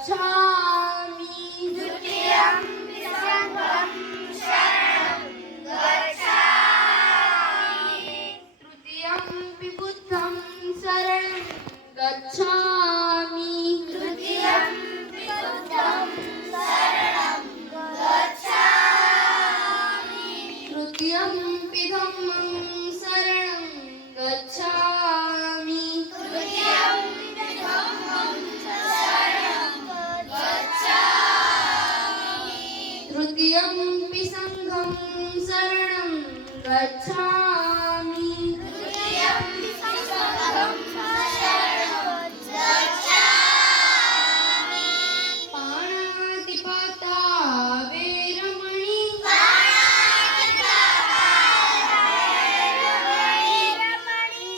गच्छामि द्वितीयं संघं शरणं गच्छामि तृतीयं बुद्धं शरणं गच्छामि तृतीयं बुद्धं शरणं गच्छामि तृतीयं धम्मं शरणं गच्छामि तृतीयं धम्मं शरणं गच्छामि तृतीयं संघं शरणं गच्छामि तृतीयं संघं शरणं गच्छामि पाणातिपाता वेरमणि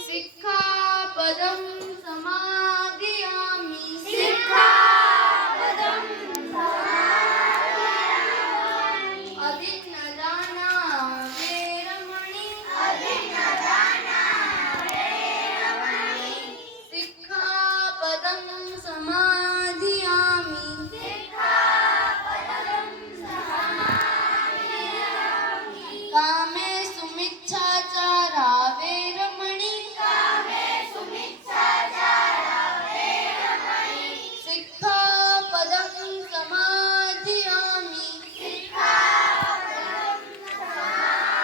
सिक्खापदं समादयामि सिक्खापदं समादयामि अभिज्ञदाना वेरमणि अभिज्ञदाना वेरमणि सिक्खापदं समादयामि सिक्खापदं समादयामि कामेषु मिच्छाचारा वेरमणि कामेषु मिच्छाचारा वेरमणि सिक्खापदं समादयामि सिक्खापदं समादयामि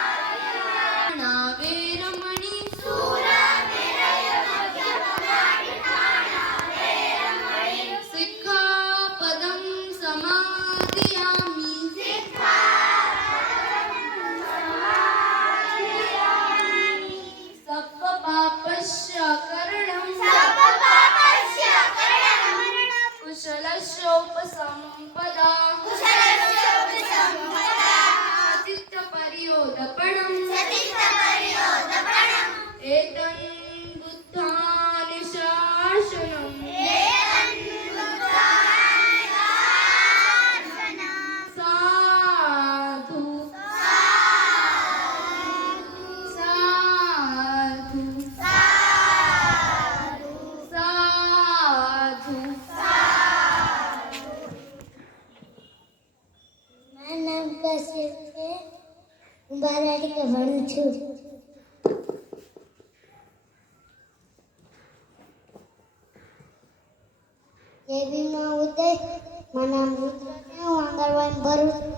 वेरमणि शूरमेरयमध्यममानिकाना वेरमणि सिक्खापदं समादयामि सिक्खापदं समादयामि सप्पपापस्य करणं सर्वपापस्य करणं कुशलस्योपसम्पदा कुशलस्योपसम्पदा चित्तपर्योदपणं सतित्तपर्योदपणम् एतं बुद्धानि शासनम् साधु साधु साधु મારું નામ કશ્યપ છે. હું બારવાટિકા ભણું છું. જય ભીમનો ઉદય. મારું નામ રુદ્ર છે. હું આંગણવાડી ભરું છું.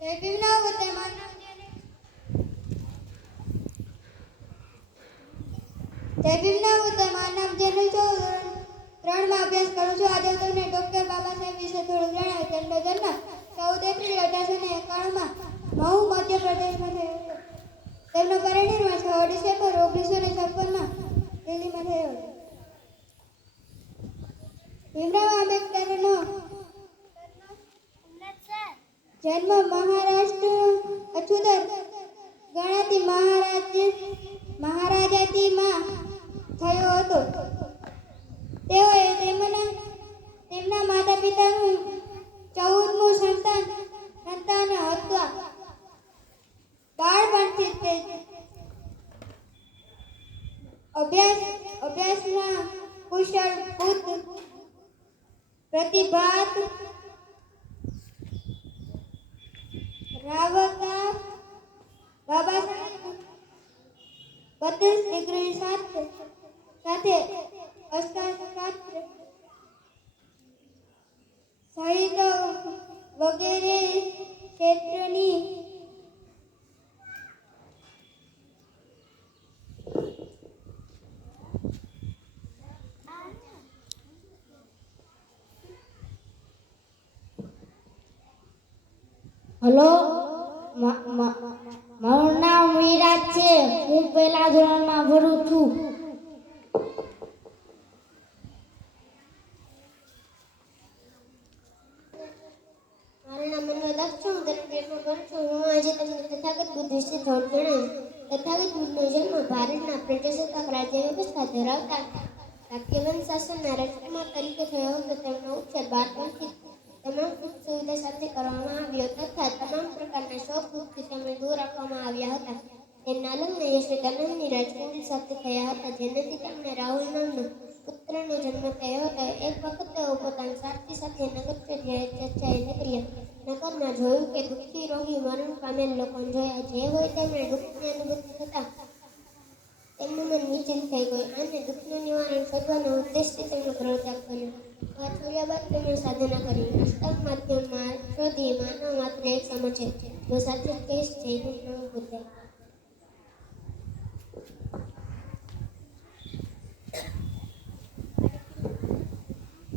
જય ભીમનો ઉદય. મારું નામ જય ભીમના ઉદય. મારું નામ જેનું છું. 3માં અભ્યાસ કરું છું. આજે હું તમને ડૉક્ટર બાબા સાહેબ વિશે થોડું જણાવ્યું. તેમનો જન્મ 14 એપ્રિલ 1891માં મહુ મધ્યપ્રદેશમાં થયો હતો. તેમનો પરિનિર્વાણ 6 ડિસેમ્બર 1956માં દિલ્હીમાં થયો હતો. ભીમરાવ આંબેડકરનો જન્મ મહારાષ્ટ્ર અછુદર ગણાતી મહારાજાતીમાં થયો હતો. તેઓએ તેમના માતા પિતાનું 14મું સંતાન હતા. બાળપણથી તે અભ્યાસમાં કુશળ, બુદ્ધ, પ્રતિભાત, રાવતા બાબા સાહેબ 32 ડિગ્રી સાથે અષ્ટશાસ્ત્ર સહિત વગેરે ક્ષેત્રની હલો, મારું નામ વિરાજ છે. હું પહેલા ધોરણમાં ભણું છું. મારું નામ મનોદક્ષ છે. હું ધરમદેશમાં ભણું છું. હું આજે તમને તથાગત બુદ્ધ વિશે થોડું જણાવીશ. તથાગત બુદ્ધનો જન્મ ભારતના પ્રજાસત્તાક રાજ્ય વ્યવસ્થા ધરાવતા શાક્યવંશ શાસનના રાજકુમાર તરીકે થયો હતો. તેમનો ઉછેર બાળપણથી તમામ સુખ સુવિધા સાથે કરવામાં આવ્યો તથા તમામ પ્રકારના શોખ દુઃખથી તેમને દૂર રાખવામાં આવ્યા હતા. તેમના લગ્ન યશોદાનંદની રાજકુમારી સાથે થયા હતા, જેનાથી તેમણે રાહુલ નામનો પુત્રનો જન્મ થયો હતો. એક વખત તેઓ પોતાના સારથી સાથે નગર ચર્ચાએ નીકળ્યા. નગરમાં જોયું કે દુઃખી રોગી મરણ પામેલ લોકોને જોયા. જે હોય તેમણે દુઃખની અનુભૂતિ થતા તેમનું મન વિચલિત થઈ ગયું અને દુઃખનું નિવારણ શોધવાના ઉદ્દેશથી તેમનો ગૃહત્યાગ કર્યો. આ છોડ્યા બાદ તેમણે સાધના કરી. પુસ્તક માધ્યમમાં શોધી માનવ માત્ર એક સમજે. જો સાચું કહીશ જય ભીમ નમો બુદ્ધાય.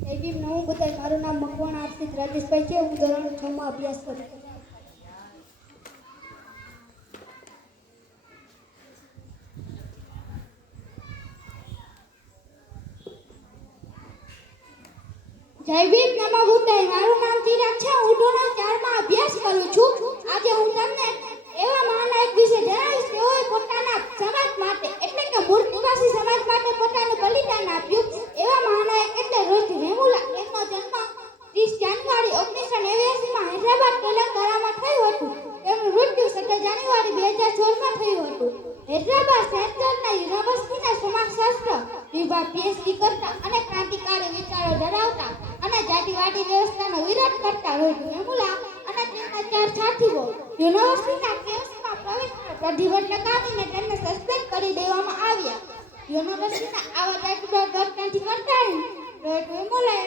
જય ભીમ નમો બુદ્ધાય. મારું નામ મકવાણા આરતી રાજેશભાઈ છે. હું ધોરણ 6 માં અભ્યાસ કરું. જય ભીમ નમો બુદ્ધાય. મારું નામ ચિરાગ છે. હું ધોરણ 4 માં અભ્યાસ કરું છું. આજે હું તમને એવા મહાનાયક વિશે જણાવીશ તેઓએ પોતાના સમાજ માટે એટલે કે મૂળ નિવાસી સમાજ માટે પોતાનું બલિદાન આપ્યું. એવા મહાનાયક એટલે રોહિત વેમુલા. તેમનો જન્મ 30 જાન્યુઆરી 1989 માં હૈદરાબાદ તેલંગાણામાં થયું હતું. તેમનું મૃત્યુ 17 જાન્યુઆરી 2016 માં થયું હતું. હૈદરાબાદ સેન્ટ્રલના યુનિવર્સિટીના સમાજશાસ્ત્ર વિભાગ પીએચડી કરતા અને ક્રાંતિકારી વિચારો ધરાવતા અને જાતિવાદી વ્યવસ્થાનો વિરોધ કરતા રોહિત વેમુલા અને તેમના 4 સાથીઓ યુનિવર્સિટીના કેમ્પસમાં પ્રતિબંધ લગાવીને તેમને સસ્પેન્ડ કરી દેવામાં આવ્યા. યુનિવર્સિટીના આવા જાતિવાદ નથી કરતા રોહિત વેમુલાએ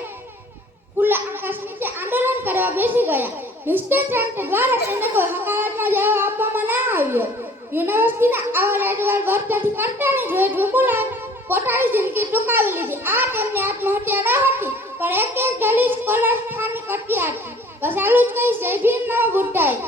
ખુલ્લા આકાશ નીચે આંદોલન કરવા બેસી ગયા. નિષ્ઠાંત દ્વારા તેને કોઈ હકારાત્મક જવાબ આપવામાં ના આવ્યો. યુનિવર્સિટીના આવા જાતિવાદ નથી કરતા રોહિત વેમુલાએ પોતાની જિંદગી ટૂંકાવી લીધી. આ તેમની આત્મહત્યા ન હતી પણ એક દલિત સ્કોલર સ્થાનિક હત્યા હતી. બસ આટલું જ કહીશ. જય ભીમ નમો બુદ્ધાય.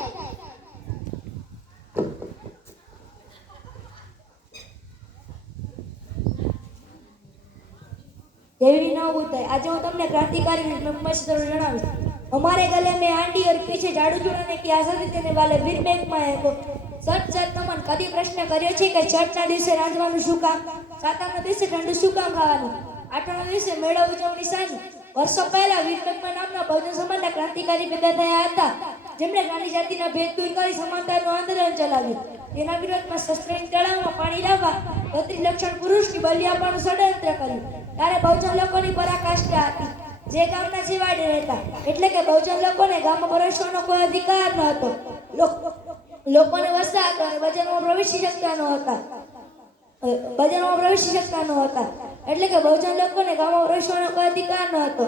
જય ભીમ નમો બુદ્ધાય. આજે હું તમને क्रांतिकारी विमर्श जણાવીશ. हमारे गले में आंधी और पीछे झाड़ू जुड़ाने की आजादी देने वाले वीर बैंक में को सच नमन. कभी प्रश्न કર્યો છે કે છઠના દિવસે રાંધવાનું શું કામ, સાતમના દિવસે ઠંડુ શું કામ ખાવાનું, આઠમના દિવસે મેળો ઉજવણી શાની? વર્ષો પહેલા વીર બેકમા નામના બહુજન સમાજના ક્રાંતિકારી પેદા થયા હતા, જેમણે નાની જાતિના ભેદ દૂર કરી સમાનતાનું આંદોલન ચલાવ્યું. તેના વિરોધમાં શસ્ત્રની તળાવમાં પાણી લાવવા 32 લક્ષણ પુરુષની બલિ આપવાનું ષડયંત્ર કર્યું. ત્યારે બહુજન લોકોની પરાકાષ્ઠા હતી. જે ગામના છેવાડે રહેતા એટલે કે બહુજન લોકોને ગામમાં પ્રવેશવાનો કોઈ અધિકાર ન હતો. લોકોને વસતા અને ભજનમાં પ્રવેશી શકતા ન હતા. એટલે કે બહુજન લોકોને ગામમાં પ્રવેશવાનો કોઈ અધિકાર ન હતો.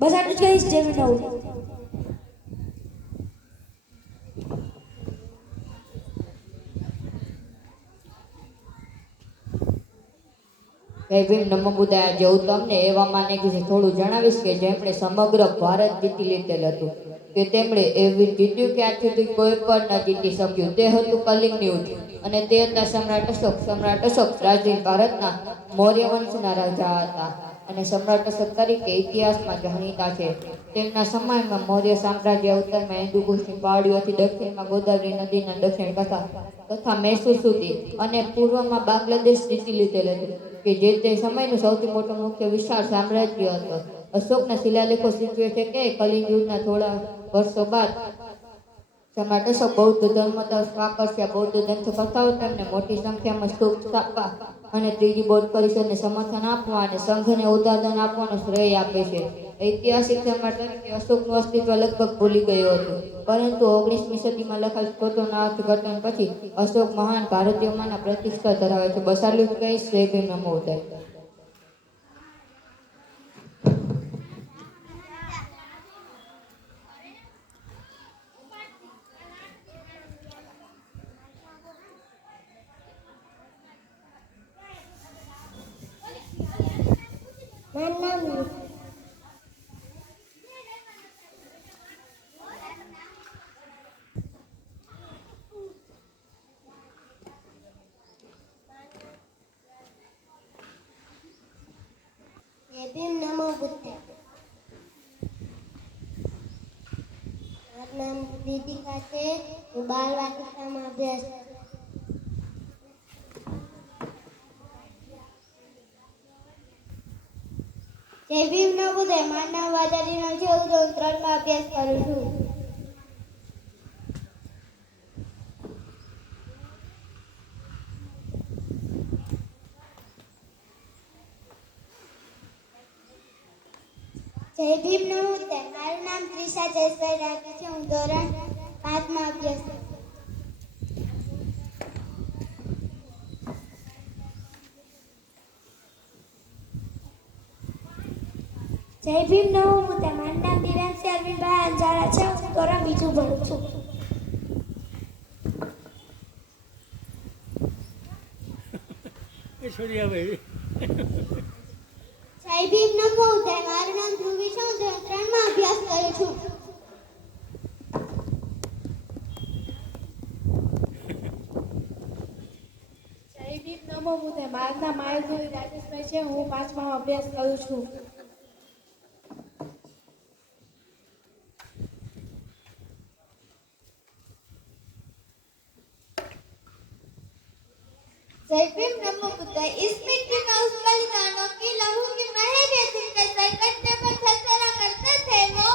બસ આટલું જ કહીશ. જય ભીમ નમો. જય ભીમ નમો બુદ્ધાય. આજે હું તમને એવા માને વિશે થોડું જણાવીશ કે જેમણે સમગ્ર ભારત જીતી લીધેલ હતું. કે તેમણે એવી જીત્યું કે આજ સુધી કોઈ પણ ન જીતી શક્યું. તે હતું કલિંગની યુદ્ધ અને તે હતા સમ્રાટ અશોક. સમ્રાટ અશોક પ્રાચીન ભારતના મૌર્ય વંશના રાજા હતા અને સમ્રાટ અશોક તરીકે ઇતિહાસમાં જાણીતા છે. તેમના સમયમાં મૌર્ય સામ્રાજ્ય ઉત્તરમાં હિન્દુ કુશની પહાડીઓથી દક્ષિણમાં ગોદાવરી નદીના દક્ષિણ તથા મૈસૂર સુધી અને પૂર્વમાં બાંગ્લાદેશ જીતી લીધેલ હતું, કે જે તે સમયનું સૌથી મોટું મુખ્ય વિશાળ સામ્રાજ્ય હતો. અશોકના શિલાલેખો સૂચવે છે કે કલિંગ યુદ્ધના થોડા વર્ષો બાદ સમ્રાટ અશોક બૌદ્ધ ધર્મ તરફ આકર્ષ્યા. બૌદ્ધ ગ્રંથકર્તાઓ તેમને મોટી સંખ્યામાં સ્તૂપ સ્થાપવા અને ત્રીજી બૌદ્ધ પરિષદને સમર્થન આપવા અને સંઘને ઉદાહરણ આપવાનો શ્રેય આપે છે. ઐતિહાસિક સમ્રાટ તરીકે અશોકનું અસ્તિત્વ લગભગ ભૂલી ગયું હતું, પરંતુ 19મી સદીમાં લખાયેલ સ્ત્રોતોના અર્થઘટન પછી અશોક મહાન ભારતીયોમાંના પ્રતિષ્ઠા ધરાવે છે. બસ આટલું જ કહીશ. જય ભીમ નમો બુદ્ધાય. મારું નામ જય ભીમ નમો બુદ્ધાય. મારું નામ દીપિકા છે. હું બાળ વાટિકામાં અભ્યાસ કરું. જય ભીમ નવોદય. મારું નામ વાજારીનો છે. હું ધોરણ 3 માં અભ્યાસ કરું છું. જય ભીમ નવોદય. મારું નામ ત્રિષા જયસ્વાલ રાઠોડ છે. હું ધોરણ 5 માં અભ્યાસ કરું છું. જય ભીમ નવોદય. મારું નામ દિવ્યાંશી અરવિંદભાઈ અંજારા છે. હું ધોરણ 2 ભણું છું. જય ભીમ નવોદય. મારું નામ ધ્રુવી છે. હું ધોરણ 3 માં અભ્યાસ કરું છું. જય ભીમ નવોદય. મારું નામ મારુતિ રાજેશભાઈ છે. હું 5માં અભ્યાસ કરું છું. जय भीम नमो बुद्धाय. इस मिट्टी में उस बलिदानों की लहू की महक है जिनके सर कटने पर थरथरा करते थे वो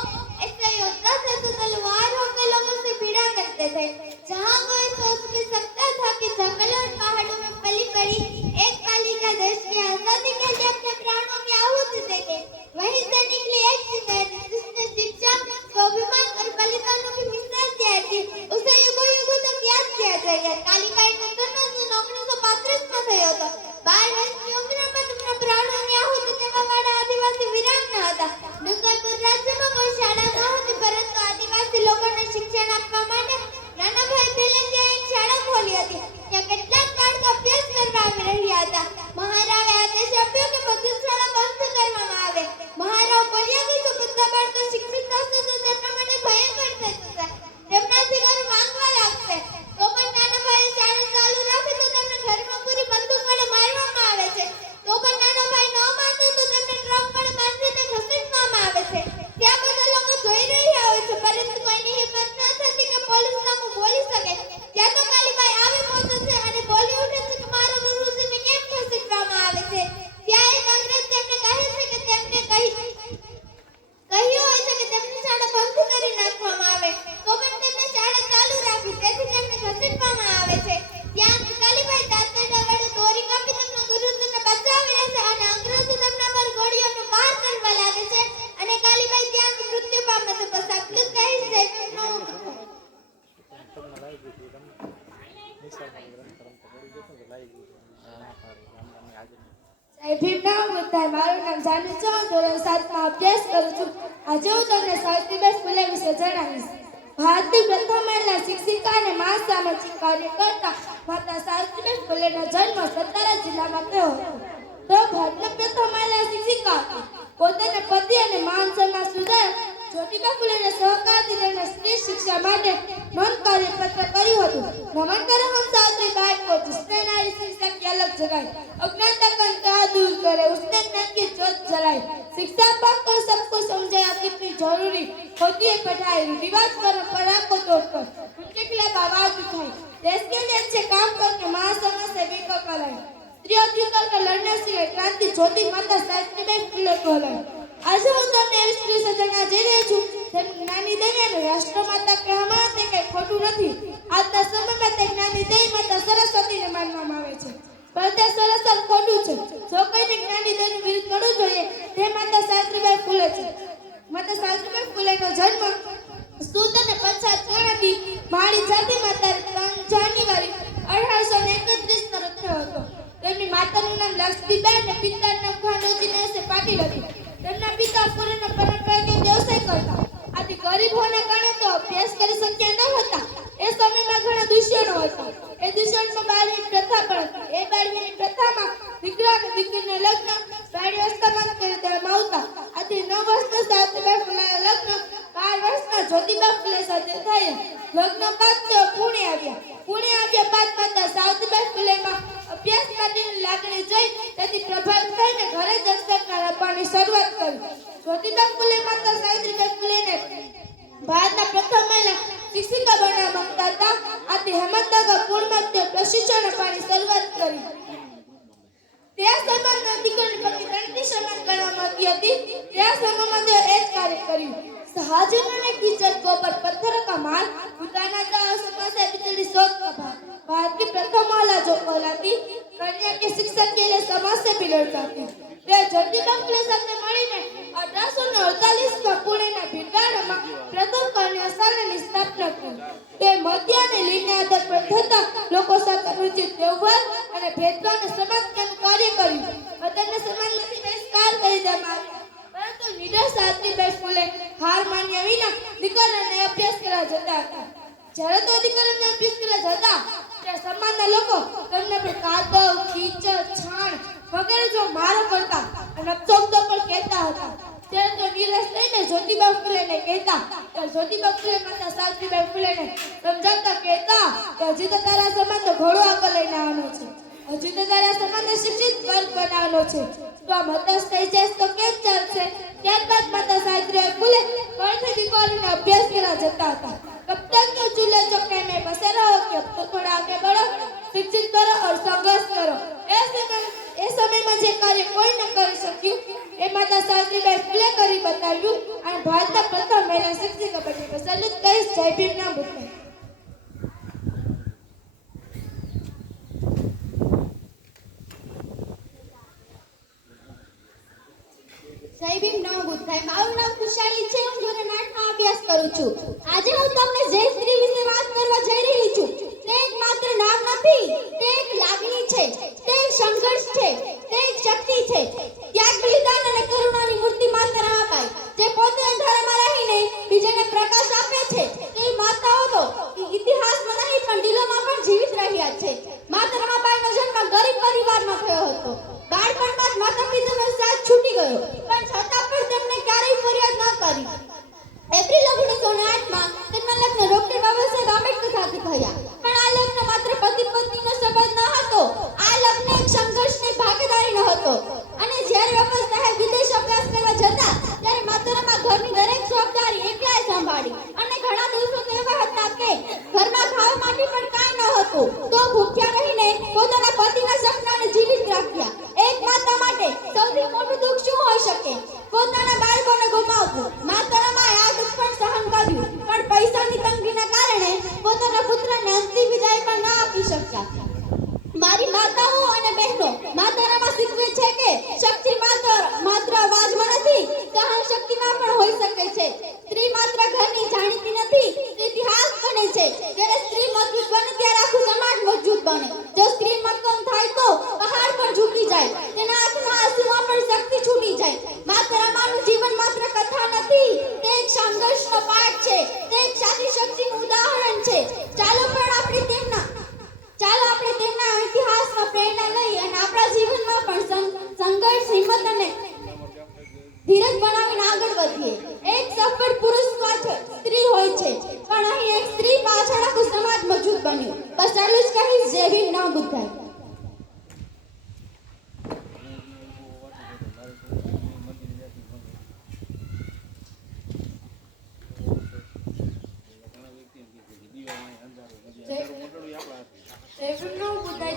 ऐसे योद्धा थे जो तलवार होकर लोगों से भिड़ा करते थे. जहाँ कोई सोच भी सकता था कि जंगलों और पहाड़ों में पली बड़ी एक बालिका देश की आजादी के लिए अपने प्राणों की आहुति देंगे, वहीं से निकली एक चिंगारी जिसने शिक्षा, स्वाभिमान और बलिदानों की मिसाल दिया थी. उसे युगों युगों तक याद किया जाएगा. कालिका का जन्म 1935 માં થયો હતો. 12 વર્ષની ઉંમરમાં તેમના પ્રાણોની આહુતિ દેવાવાળા આદિવાસી વીરાંગના હતા. ડુંગરપુર રાજ્યમાં કોઈ શાળા ન હતી, પરંતુ આદિવાસી લોકોને શિક્ષણ આપવા માટે નાનાભાઈ તેલંગિયાએ એક શાળા ખોલી હતી. ત્યાં કેટલાક બાળકો અભ્યાસ કરવા આવી રહ્યા હતા. મહારાવે આદેશ આપ્યો કે બધી શાળા બંધ કરવામાં આવે. મહારાવ બોલ્યા કે જો બધા બાળકો શિક્ષિત થશે તો તેમના માટે ભયંકર થશે. તેમનાથી ઘર માંગવા લાગશે. તો પણ નાનાભાઈએ શાળા ચાલુ રાખી તો તેમને ઘરમાં પૂરી બંદૂક વડે મારવામાં આવે છે. તો પણ નાનાભાઈ ન માનતો તો તેમને ટ્રક વડે બાંધીને ઘસીટવામાં આવે છે. ત્યાં બધા લોકો જોઈ રહ્યા હોય છે, પરંતુ કોઈની હિંમત ન થતી કે પોલીસ સામે બોલી શકે. ત્યાં તો કાલીબાઈ આવી પહોંચે છે અને બોલી ઉઠે છે કે મારા ગુરુજીને કેમ ઘસીટવામાં આવે છે. ત્યાં એક અંગ્રેજ તેમને કહે છે કે તેમને કહ્યું હોય છે કે તેમની શાળા બંધ કરી નાખવામાં આવે. તો પણ તેમને શાળા ચાલુ રાખી, તેથી તેમને ઘસીટવામાં આવે છે. ત્યાં કાલીબાઈ દાંતરડા વડે દોરી કાપી તેમના ગુરુજીને બચાવી લે છે અને અંગ્રેજો તેમના પર ગોળીઓનો વાર કરવા લાગે છે અને કાલીબાઈ ત્યાંથી મૃત્યુ પામે છે. બસ આટલું જ કહીશ. જય ભીમ નવોદય. જય ભીમ નવોદય. મારું નામ જાનુ છે. હું ધોરણ 7 માં અભ્યાસ કરું છું. આજે હું તમને સાવિત્રીબાઈ ફૂલે વિશે જણાવીશ. ભારતની પ્રથમ મહિલા શિક્ષિકા અને મહાન સામાજિક કાર્યકર્તા માતા સાવિત્રીબાઈ ફૂલેનો જન્મ સતારા જિલ્લામાં થયો હતો. તેઓ ભારતની પ્રથમ મહિલા શિક્ષિકા હતી. પોતાના પતિ અને મહાન સમાજ સુધારક જ્યોતિબા ફૂલેના સહકારથી તેમણે સ્ત્રી શિક્ષા માટે મહાન કાર્યપત્ર કર્યું હતું. નમન કરો હમ सावित्रीबाई को जिसने नारी शिक्षा की अलग जगाई, अज्ञानता का अंधकार दूर करे, उसने ज्ञान की ज्योत जलाई, शिक्षा पाकर सबको समझाया कितनी जरूरी होती है पढ़ाई, रिवाज परंपरा को तोड़कर उनके खिलाफ आवाज उठाई, देश के लिए अच्छे काम करके महासमाज सेवी को कराई, स्त्री अधिकार का लड़ने से क्रांति ज्योति माता सावित्रीबाई फूले कहलाई. આજે હું તમને એવી સ્ત્રી સજણા જઈ રહી છું જેમ જ્ઞાની દેવીને રાષ્ટ્રમાતા કહેવામાં તે કંઈ ખોટું નથી. આજના સમયમાં તે જ્ઞાની દેવી માતા સરસ્વતીને માનવામાં આવે છે, પણ તે સરાસર ખોટું છે. જો કોઈને જ્ઞાની દેવી વિરુદ્ધ લડવું જોઈએ તે માતા સાવિત્રીબાઈ ફૂલે છે. માતા સાવિત્રીબાઈ ફૂલેનો જન્મ શુદ્ધ અને પછાત ગણાતી માળી જાતિમાં તારીખ 3 જાન્યુઆરી 1831 રોજ થયો હતો. તેમની માતાનું નામ લક્ષ્મીબાઈ અને પિતાનું નામ ખાંડોજી નરસિંહ પાટીલ હતું. તેમના પિતા પૂર્ણ પરંપરાગત વ્યવસાય કરતા. આથી ગરીબ હોવાના કારણે તો અભ્યાસ કરી શક્યા ન હતા. એ સમયમાં ઘણા દૂષણો હતા. એ દૂષણમાં બાળવીની પ્રથા પણ હતી. એ બાળવીની પ્રથામાં દીકરા અને દીકરીના લગ્ન બાળ અવસ્થામાં કરી દેવામાં આવતા. આથી 9 વર્ષના સાવિત્રીબાઈ ફૂલેના લગ્ન 12 વર્ષના જ્યોતિબા ફૂલે સાથે થયા. લગ્ન બાદ તેઓ પુણે આવ્યા બાદ માતા સાવિત્રીબાઈ ફૂલેમાં અભ્યાસ માટેની લાગણી જોઈ તેથી પ્રભાવિત થઈને ઘરે જ અક્ષર લખવાની શરૂઆત કરી. જ્યોતિબા ફૂલે માતા સાવિત્રીબાઈ ફૂલેને ભારતના પ્રથમ મહિલા શિક્ષિકા બનવા માંગતા હતા. આથી હેમંતનગર પૂર્ણમાં તેઓ પ્રશિક્ષણ આપવાની શરૂઆત કરી. તે સમયમાં દીકરીની પત્ની ગણતી સમાન ગણવામાં બાકી હતી ત્યાં સમયમાં તેઓ એ જ કાર્ય કર્યું. साजिद ने कीचड़ को पर पत्थर का मार उतारना था सपा से बिजली शोध का भारत की प्रथम माला जो कहलाती कन्या के शिक्षक के लिए समाज से भी लड़ता थी તે જ્યોતિબા ફુલે સાથે મળીને 1848 માં પુણેના ભીલવાડામાં પ્રથમ કન્યા શાળાની સ્થાપના કરી. તે મધ્ય અને લિંગના આધાર પર થતા લોકો સાથે અનુચિત વ્યવહાર અને ભેદભાવને સમાપ્ત કરવાનું કાર્ય કર્યું. બધાને સમાજમાંથી બહિષ્કાર કરી દેવામાં આવ્યા. પરંતુ નિડર સાવિત્રીબાઈ ફુલે હાર માન્યા વિના દીકરાને અભ્યાસ કરવા જતા હતા. જ્યારે તો દીકરાને અભ્યાસ કરવા જતા ત્યારે સમાજના લોકો તેમને પર કાદવ, કીચડ, છાણ વગેરે જો મારો કરતા અને અપશબ્દો પણ કહેતા હતા. ત્યારે તો નિરાશ થઈને જ્યોતિબા ફુલેને કહેતા કે જ્યોતિબા ફુલે માતા સાવિત્રીબાઈ ફુલેને સમજાવતા કહેતા કે હજી તો તારા સમાજનો ઘોડો આગળ લઈને આવવાનો છે, હજી તો તારા સમાજને શિક્ષિત વર્ગ બનાવવાનો છે. તો આ હતાશ થઈ જાય તો કેમ ચાલશે? ત્યારબાદ માતા સાવિત્રીબાઈ ફુલે ઘરથી દીકરીને અભ્યાસ કરવા જતા હતા. कब तक क्यों चूल्हे चौके में बसे रहो कि अब तो थोड़ा आगे बढ़ो, शिक्षित करो और संघर्ष करो. એ સમયમાં જે કાર્ય કોઈ ન કરી શક્યું એ માતા સાવિત્રીબાઈ ફુલે કરી બતાવ્યું અને ભારતના પ્રથમ મહિલા શિક્ષિકા બની. સલ્યુટ કહીશ. જય ભીમના બુદ્ધ. જય ભીમ નમો બુદ્ધાય. મારું નામ ખુશાલી છે. હું ધોરણ 8 માં અભ્યાસ કરું છું. આજે હું તમને જય સ્ત્રી વિશે વાત કરવા જઈ રહી છું. તે એક માત્ર નામ નથી, તે એક લાગણી છે, તે એક સંઘર્ષ છે, તે એક શક્તિ છે. ત્યાગ, બલિદાન અને કરુણાની મૂર્તિ માતા રમાબાઈ, જે પોતે અંધારામાં રહીને બીજાને પ્રકાશ આપે છે. તે માતાઓ તો ઇતિહાસમાં નહીં પણ દિલોમાં પણ જીવિત રહ્યા છે. માતા રમાબાઈનો જન્મ ગરીબ પરિવારમાં થયો હતો. બાળપણમાં જ માતા પિતાનો સાથ છૂટી ગયો, પણ છતાં પણ તેમણે ક્યારેય ફરિયાદ ન કરી. એપ્રિલ 1908 માં તેમના લગ્ન ડોક્ટર બાબા સાહેબ આંબેડકર સાથે થયા. પણ આ લગ્ન માત્ર પતિ પત્નીનો સંબંધ ન હતો. આ લગ્ન એક સંઘર્ષની ભાગીદારીનો હતો. અને જ્યારે બાબા સાહેબ વિદેશ અભ્યાસ કરવા જતા ત્યારે માતારામાં ઘરની દરેક જવાબદારી એકલાએ સંભાળી. અને ઘણા દિવસો તો એવા હતા કે ઘરમાં ખાવા માટે પણ કાંઈ ન હતું. તો ભૂખ્યા રહીને પોતાના પતિના સપનાને જીવિત રાખ્યા. એક માતા માટે સૌથી મોટું દુઃખ શું હોઈ શકે? પોતાના બાળકોને ગુમાવવું. માતારામાં આ દુઃખ પણ સહન કર્યું, પણ પૈસાની તંગીના કારણે પોતાના પુત્રને અંતિમ વિદાય પણ ન આપી શક્યા. મારી માતાઓ અને બહેનો, માતારામાં શીખવે છે કે શક્તિ માત્ર અવાજમાં નથી, સહન શક્તિમાં પણ હોઈ શકે છે. સ્ત્રી માત્ર ઘરની જાણીતી નથી, તે ઇતિહાસ બને છે. જ્યારે સ્ત્રી મજબૂત બને ત્યારે આખું સમાજ મજબૂત બને. જો સ્ત્રી મક્કમ થાય તો પહાડ પણ ઝૂકી જાય, તેના આંખના આંસુમાં પણ શક્તિ છૂટી જાય. માતારામાનું જીવન માત્ર કથા નથી, તે એક સંઘર્ષનો પાઠ છે, તે એક સાચી શક્તિનું ઉદાહરણ છે. ચાલો આપણે તેમના ઇતિહાસમાં પ્રેરણા લઈ અને આપણા જીવનમાં પણ સંઘર્ષ, હિંમત અને ધીરજ બનાવીને આગળ વધીએ. એક સફળ પુરુષ પાછળ સ્ત્રી હોય છે, પણ અહીં એક સ્ત્રી પાછળ આખું સમાજ મજબૂત બન્યું. બસ આટલું જ કહીશ. જય ભીમ નમો બુદ્ધાય.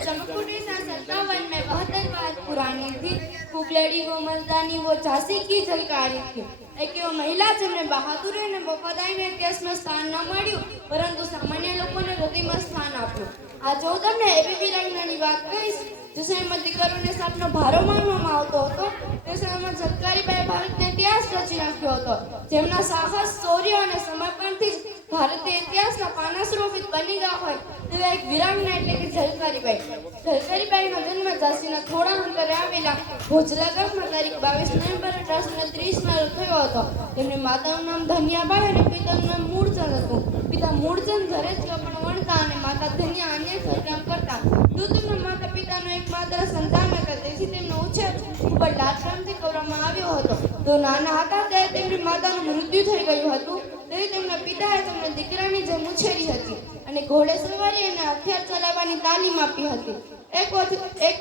चमकूटी सन 57 में 72 बार पुरानी थी. खूब लड़ी वो मर्दानी वो झांसी की झलकारी थी. एक એવો મહિલા જેમને બહાદુરી અને વફાદારીને ઇતિહાસમાં સ્થાન ન મળ્યું, પરંતુ સામાન્ય લોકોને હૃદયમાં સ્થાન આપ્યું. આજે હું તમને એવી વીરાંગનાની વાત કહીશ જે સમયમાં દીકરીઓને સાપનો ભારો માનવામાં આવતો હતો. તે સમયમાં ઝલકારીબાઈએ ભારતનો ઇતિહાસ રચી નાખ્યો હતો. જેમના સાહસ, શૌર્ય અને સમર્પણથી જ ભારતીય ઇતિહાસના પાના સુરક્ષિત બની ગયા હોય તેવા એક વીરાંગના એટલે કે ઝલકારીબાઈ. ઝલકારીબાઈનો જન્મ ઝાંસીના થોડા અંતરે આવેલા ભોજલા ગામમાં તારીખ 22 નવેમ્બર 1830 થયો હતો. તેમની માતાનું નામ ધનિયાબાઈ અને પિતાનું નામ મૂળચંદ હતું. પિતા મૂળચંદ ઘરે જ કપડાં વણતા અને માતા ધનિયા અન્ય ઘરકામ કરતા. તેમના માતા પિતાનો એક માત્ર સંતાન હતા, તેથી તેમનો ઉછેર ખૂબ જ લાડપ્રેમથી કરવામાં આવ્યો હતો. તો નાના હતા ત્યારે તેમની માતાનું મૃત્યુ થઈ ગયું હતું. તેથી તેમના પિતાએ તેમને દીકરાની જેમ ઉછેરી હતી અને ઘોડેસવારી અને હથિયાર ચલાવવાની તાલીમ આપી હતી. એક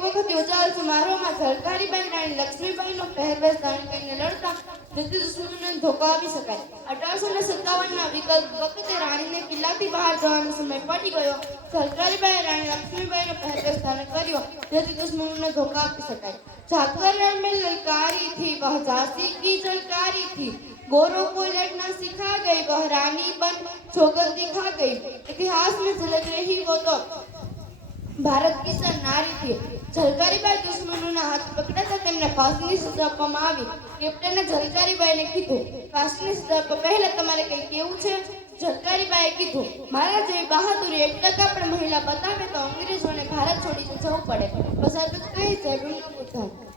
વખત યોજાયેલ સમારોહમાં ઝલકારીબાઈ રાણી લક્ષ્મીબાઈનો પહેરવેશ ધારણ કરીને લડતા જેથી દુશ્મનોને ધોકો આપી શકાય. 1857ના વિકલ્પ વખતે રાણીને કિલ્લાથી બહાર જવાનો સમય પડી ગયો. ઝલકારીબાઈએ રાણી લક્ષ્મીબાઈને પહેલો સ્થાન કર્યો જેથી દુશ્મનોને ધોકો આપી શકાય. जाकर में ललकारी थी वह झांसी की जलकारी थी. गोरों को लड़ना सिखा गई वह रानी बन जोकर दिखा गई. इतिहास में झलक रही वो तो ભારત की नारी थी. ઝલકારીબાઈ દુશ્મનોના હાથ પકડાતા તેમને ફાંસીની સજા આપવામાં આવી. કેપ્ટને ઝલકારીબાઈને કીધું, ફાંસીની સજા આપવા પહેલા તમારે કંઈ કહેવું છે? ઝલકારીબાઈએ કીધું, મારા જેવી બહાદુરી 1% પણ મહિલા બતાવે તો અંગ્રેજોને ભારત છોડીને જવું પડે. બસ આટલું જ કહી સાહેબ.